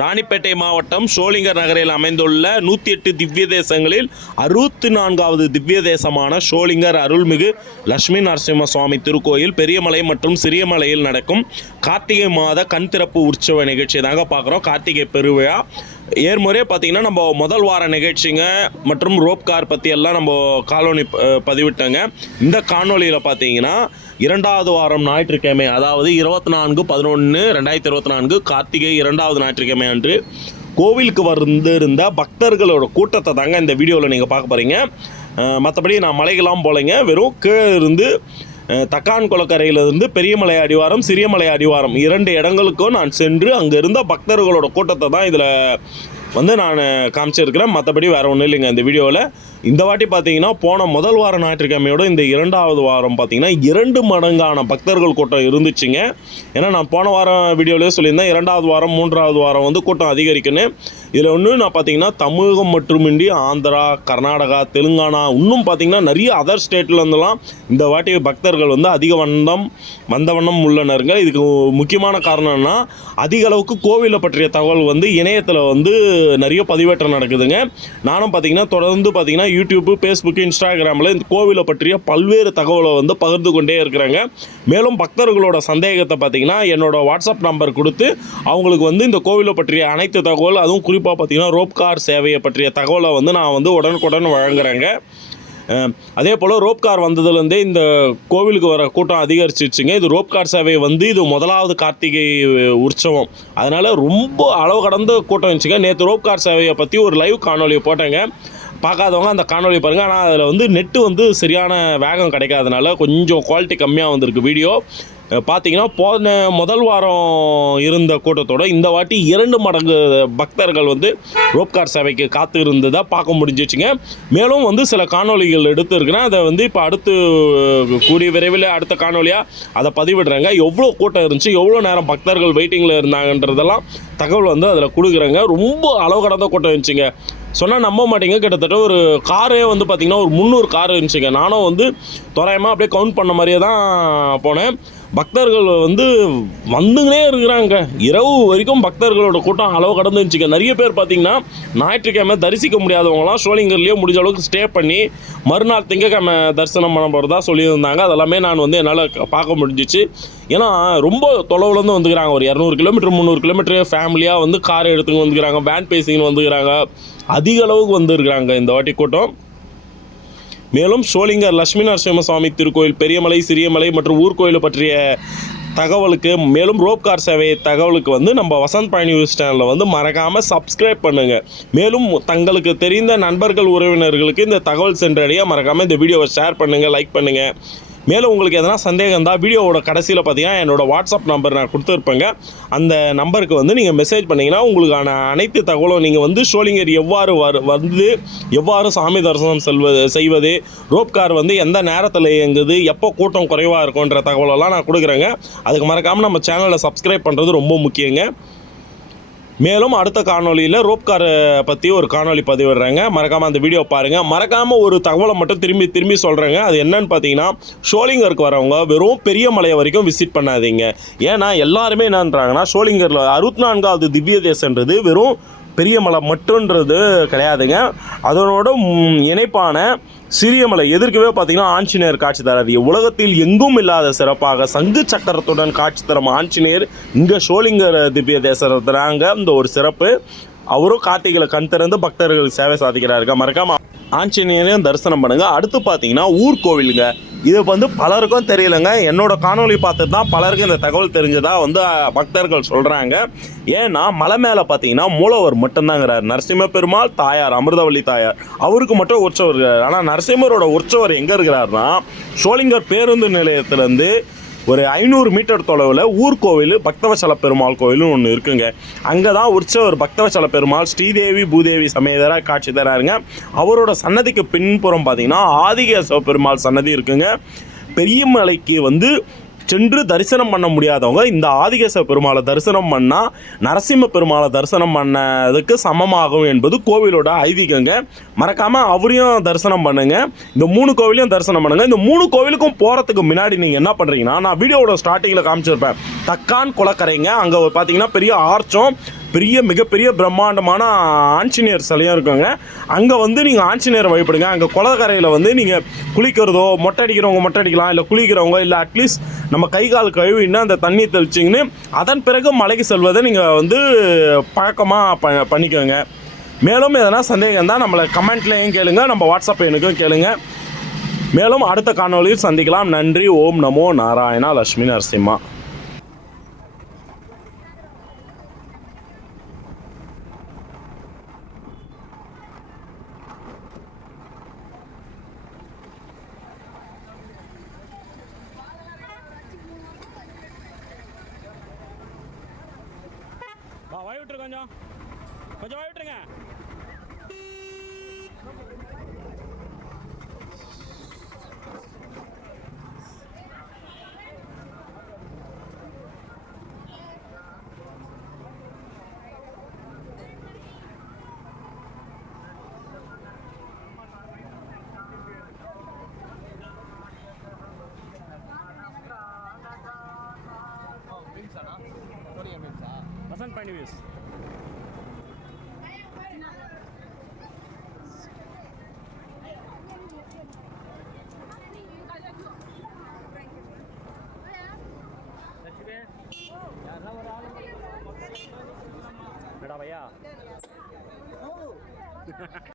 ராணிப்பேட்டை மாவட்டம் சோளிங்கர் நகரில் அமைந்துள்ள நூற்றி எட்டு திவ்ய தேசங்களில் அறுபத்தி நான்காவது திவ்ய தேசமான சோளிங்கர் அருள்மிகு லட்சுமி நரசிம்ம சுவாமி திருக்கோயில் பெரியமலை மற்றும் சிறியமலையில் நடக்கும் கார்த்திகை மாத கண் திறப்பு உற்சவ நிகழ்ச்சி தாங்க பார்க்குறோம். கார்த்திகை பெருவிழா ஏற்முறையே பார்த்தீங்கன்னா நம்ம முதல் வார நிகழ்ச்சிங்க மற்றும் ரோப் கார் பற்றி எல்லாம் நம்ம காலோனி பதிவிட்டோங்க. இந்த காணொலியில் பார்த்தீங்கன்னா இரண்டாவது வாரம் ஞாயிற்றுக்கிழமை அதாவது இருபத்தி நான்கு பதினொன்று ரெண்டாயிரத்தி இருபத்தி நான்கு கார்த்திகை இரண்டாவது ஞாயிற்றுக்கிழமை அன்று கோவிலுக்கு வந்திருந்த பக்தர்களோட கூட்டத்தை தாங்க இந்த வீடியோவில் நீங்கள் பார்க்க போகிறீங்க மற்றபடி நான் மலைக்கெல்லாம் போகலைங்க வெறும் கீழே இருந்து தக்கான் குளக்கரையிலிருந்து பெரியமலை அடிவாரம் சிறியமலை அடிவாரம் இரண்டு இடங்களுக்கும் நான் சென்று அங்கே இருந்த பக்தர்களோட கூட்டத்தை தான் இதில் வந்து நான் காமிச்சிருக்கிறேன். மற்றபடி வேறு ஒன்றும் இல்லைங்க இந்த வீடியோவில் இந்த வாட்டி பார்த்தீங்கன்னா போன முதல் வார ஞாயிற்றுக்கிழமையோட இந்த இரண்டாவது வாரம் பார்த்தீங்கன்னா இரண்டு மடங்கான பக்தர்கள் கூட்டம் இருந்துச்சுங்க. ஏன்னா நான் போன வாரம் வீடியோலேயே சொல்லியிருந்தேன் இரண்டாவது வாரம் மூன்றாவது வாரம் வந்து கூட்டம் அதிகரிக்குன்னு. இதில் ஒன்று நான் பார்த்தீங்கன்னா தமிழகம் மட்டுமின்றி ஆந்திரா கர்நாடகா தெலுங்கானா இன்னும் பார்த்தீங்கன்னா நிறைய அதர் ஸ்டேட்லேருந்துலாம் இந்த வாட்டி பக்தர்கள் வந்து அதிக வண்ணம் வந்த வண்ணம் உள்ளனருங்க. இதுக்கு முக்கியமான காரணம்னா அதிக அளவுக்கு கோவிலை பற்றிய தகவல் வந்து இணையத்தில் வந்து நிறைய பதிவேற்றம் நடக்குதுங்க. நானும் பார்த்தீங்கன்னா தொடர்ந்து பார்த்தீங்கன்னா யூடியூப்பு ஃபேஸ்புக்கு இன்ஸ்டாகிராமில் இந்த கோவிலை பற்றிய பல்வேறு தகவலை வந்து பகிர்ந்து கொண்டே இருக்கிறாங்க. மேலும் பக்தர்களோட சந்தேகத்தை பார்த்தீங்கன்னா என்னோட வாட்ஸ்அப் நம்பர் கொடுத்து அவங்களுக்கு வந்து இந்த கோவிலை பற்றிய அனைத்து தகவல் அதுவும் குறிப்பாக பார்த்தீங்கன்னா ரோப் கார் சேவையை பற்றிய தகவலை வந்து நான் வந்து உடனுக்குடன் வழங்குறேங்க. அதே போல் ரோப் கார் வந்ததுலேருந்தே இந்த கோவிலுக்கு வர கூட்டம் அதிகரிச்சிருச்சுங்க. இது ரோப் கார் சேவை வந்து இது முதலாவது கார்த்திகை உற்சவம். அதனால் ரொம்ப அளவு கடந்த கூட்டம் இருந்துச்சுங்க. நேற்று ரோப் கார் சேவையை பற்றி ஒரு லைவ் காணொலியை போட்டேங்க. பார்க்காதவங்க அந்த காணொலி பாருங்கள் ஆனால் அதில் வந்து நெட்டு வந்து சரியான வேகம் கிடைக்காதனால கொஞ்சம் குவாலிட்டி கம்மியாக வந்திருக்கு வீடியோ பார்த்தீங்கன்னா போன முதல் வாரம் இருந்த கூட்டத்தோட இந்த வாட்டி இரண்டு மடங்கு பக்தர்கள் வந்து ரோப்கார் சேவைக்கு காத்து இருந்ததாக பார்க்க முடிஞ்சிச்சுங்க. மேலும் வந்து சில காணொளிகள் எடுத்துருக்கிறேன். அதை வந்து இப்போ அடுத்து கூடிய விரைவில் அடுத்த காணொலியாக அதை பதிவிடுறாங்க. எவ்வளோ கூட்டம் இருந்துச்சு எவ்வளோ நேரம் பக்தர்கள் வெயிட்டிங்கில் இருந்தாங்கன்றதெல்லாம் தகவல் வந்து அதில் கொடுக்குறாங்க. ரொம்ப அளவு கடந்த கூட்டம் இருந்துச்சுங்க. சொன்னால் நம்ப மாட்டேங்க. கிட்டத்தட்ட ஒரு காரே வந்து பார்த்திங்கன்னா ஒரு முந்நூறு கார் இருந்துச்சுங்க. நானும் வந்து தோராயமாக அப்படியே கவுண்ட் பண்ண மாதிரியே தான் போனேன். பக்தர்கள் வந்து வந்துங்கனே இருக்கிறாங்க. இரவு வரைக்கும் பக்தர்களோட கூட்டம் அளவு கடந்து இருந்துச்சுங்க. நிறைய பேர் பார்த்தீங்கன்னா ஞாயிற்றுக்கிழமை தரிசிக்க முடியாதவங்களாம் ஷோலிங்கர்லேயே முடிஞ்ச அளவுக்கு ஸ்டே பண்ணி மறுநாள் திங்கக்கிழமை தரிசனம் பண்ண போகிறதா சொல்லியிருந்தாங்க. அதெல்லாமே நான் வந்து என்னால் பார்க்க முடிஞ்சிச்சு. ஏன்னா ரொம்ப தொலைவுலேருந்து வந்துக்கிறாங்க. ஒரு இரநூறு கிலோமீட்டர் முந்நூறு கிலோமீட்டர் ஃபேமிலியாக வந்து கார் எடுத்துங்க வந்துக்கிறாங்க. வேன் பேசிங்கன்னு வந்துக்கிறாங்க. அதிக அளவுக்கு வந்திருக்கிறாங்க இந்த வாட்டி கூட்டம். மேலும் சோளிங்கர் லட்சுமி நரசிம்ம சுவாமி திருக்கோயில் பெரியமலை சிறியமலை மற்றும் ஊர்கோயிலை பற்றிய தகவலுக்கு மேலும் ரோப் கார் சேவை தகவலுக்கு வந்து நம்ம வசந்த் பழனி நியூஸ் சேனலில் வந்து மறக்காமல் சப்ஸ்கிரைப் பண்ணுங்கள் மேலும் தங்களுக்கு தெரிந்த நண்பர்கள் உறவினர்களுக்கு இந்த தகவல் சென்றடைய மறக்காமல் இந்த வீடியோவை ஷேர் பண்ணுங்கள் லைக் பண்ணுங்கள் மேலும் உங்களுக்கு எதனா சந்தேகம் இருந்தால் வீடியோவோட கடைசியில் பார்த்தீங்கன்னா என்னோடய வாட்ஸ்அப் நம்பர் நான் கொடுத்துருப்பேங்க. அந்த நம்பருக்கு வந்து நீங்கள் மெசேஜ் பண்ணிங்கன்னா உங்களுக்கான அனைத்து தகவலும் நீங்கள் வந்து ஷோலிங்கர் எவ்வாறு வரு வந்து எவ்வாறு சாமி தரிசனம் செல்வது செய்வது ரோப் கார் வந்து எந்த நேரத்தில் இயங்குது எப்போ கூட்டம் குறைவாக இருக்குன்ற தகவலெல்லாம் நான் கொடுக்குறேங்க. அதுக்கு மறக்காமல் நம்ம சேனலை சப்ஸ்கிரைப் பண்ணுறது ரொம்ப முக்கியங்க. மேலும் அடுத்த காணொளியில் ரோப்காரை பற்றி ஒரு காணொளி பதிவிடுறேங்க. மறக்காமல் அந்த வீடியோ பாருங்கள் மறக்காமல் ஒரு தகவலை மட்டும் திரும்பி திரும்பி சொல்கிறேங்க அது என்னன்னு பார்த்தீங்கன்னா ஷோலிங்கருக்கு வரவங்க வெறும் பெரிய மலையை வரைக்கும் விசிட் பண்ணாதீங்க. ஏன்னா எல்லாருமே என்னன்றாங்கன்னா ஷோலிங்கரில் அறுபத்தி நான்காவது திவ்ய தேசன்றது வெறும் பெரிய மலை மட்டுன்றது கிடையாதுங்க. அதனோட இணைப்பான இணைப்பான சிறியமலை எதிர்க்கவே பார்த்தீங்கன்னா ஆஞ்சநேயர் காட்சி தராது. உலகத்தில் எங்கும் இல்லாத சிறப்பாக சங்கு சக்கரத்துடன் காட்சி தரும் ஆஞ்சநேயர் இங்கே சோழிங்கர் திவ்ய தேசத்துறாங்க இந்த ஒரு சிறப்பு. அவரும் கார்த்திகளை கண் திறந்து பக்தர்கள் சேவை சாதிக்கிறாருங்க. மறக்காம ஆஞ்சநேயரையும் தரிசனம் பண்ணுங்கள் அடுத்து பார்த்தீங்கன்னா ஊர் கோவிலுங்க. இது வந்து பலருக்கும் தெரியலங்க. என்னோட காணொலி பார்த்து தான் பலருக்கும் இந்த தகவல் தெரிஞ்சதாக வந்து பக்தர்கள் சொல்கிறாங்க ஏன்னா மலை மேலே பார்த்தீங்கன்னா மூலவர் மட்டும்தாங்கிறார். நரசிம்ம பெருமாள் தாயார் அமிர்தவள்ளி தாயார். அவருக்கு மட்டும் உற்சவர் ஆனால் நரசிம்மரோட உற்சவர் எங்கே இருக்கிறாருன்னா சோளிங்கர் பேருந்து நிலையத்திலேருந்து ஒரு ஐநூறு மீட்டர் தொலைவில் ஊர்கோவில் பக்தவசல பெருமாள் கோவிலும் ஒன்று இருக்குங்க. அங்கே தான் உற்சவர் பக்தவசல பெருமாள் ஸ்ரீதேவி பூதேவி சமேதராக காட்சி தராருங்க. அவரோட சன்னதிக்கு பின்புறம் பார்த்தீங்கன்னா ஆதிகேசவ பெருமாள் சன்னதி இருக்குங்க. பெரியமலைக்கு வந்து சென்று தரிசனம் பண்ண முடியாதவங்க இந்த ஆதிகேச பெருமாளை தரிசனம் பண்ணால் நரசிம்ம பெருமாளை தரிசனம் பண்ணதுக்கு சமமாகும் என்பது கோவிலோட ஐதீகங்க. மறக்காமல் அவரையும் தரிசனம் பண்ணுங்கள் இந்த மூணு கோவிலையும் தரிசனம் பண்ணுங்கள் இந்த மூணு கோவிலுக்கும் போகிறதுக்கு முன்னாடி நீங்கள் என்ன பண்ணுறீங்கன்னா நான் வீடியோவோட ஸ்டார்டிங்கில் காமிச்சிருப்பேன். தக்கான் குளக்கரைங்க. அங்கே பார்த்தீங்கன்னா பெரிய ஆர்ச்சம் பெரிய மிகப்பெரிய பிரம்மாண்டமான ஆஞ்சநேயர் சிலையும் இருக்குங்க. அங்கே வந்து நீங்கள் ஆஞ்சநேயரை வழிபடுங்க. அங்கே குளக்கரையில் வந்து நீங்கள் குளிக்கிறதோ மொட்டை அடிக்கிறவங்க மொட்டை அடிக்கலாம் இல்லை குளிக்கிறவங்க இல்லை அட்லீஸ்ட் நம்ம கை கால் கழுவின்னா அந்த தண்ணி தெளிச்சிங்கன்னு அதன் பிறகு மலைக்கு செல்வதை நீங்கள் வந்து பழக்கமாக ப பண்ணிக்கோங்க. மேலும் எதனா சந்தேகம் தான் நம்மளை கமெண்ட்லேயும் கேளுங்க நம்ம வாட்ஸ்அப் எனக்கும் கேளுங்க. மேலும் அடுத்த காணொலியில் சந்திக்கலாம். நன்றி. ஓம் நமோ நாராயணா லட்சுமி நரசிம்மா. வாய் விட்டுரு கொஞ்சம். கொஞ்சம் வாய் விட்டுருங்க. வசந்த் பாண்டி வியூஸ் என்னடா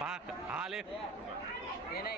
Bak Alif. Yine.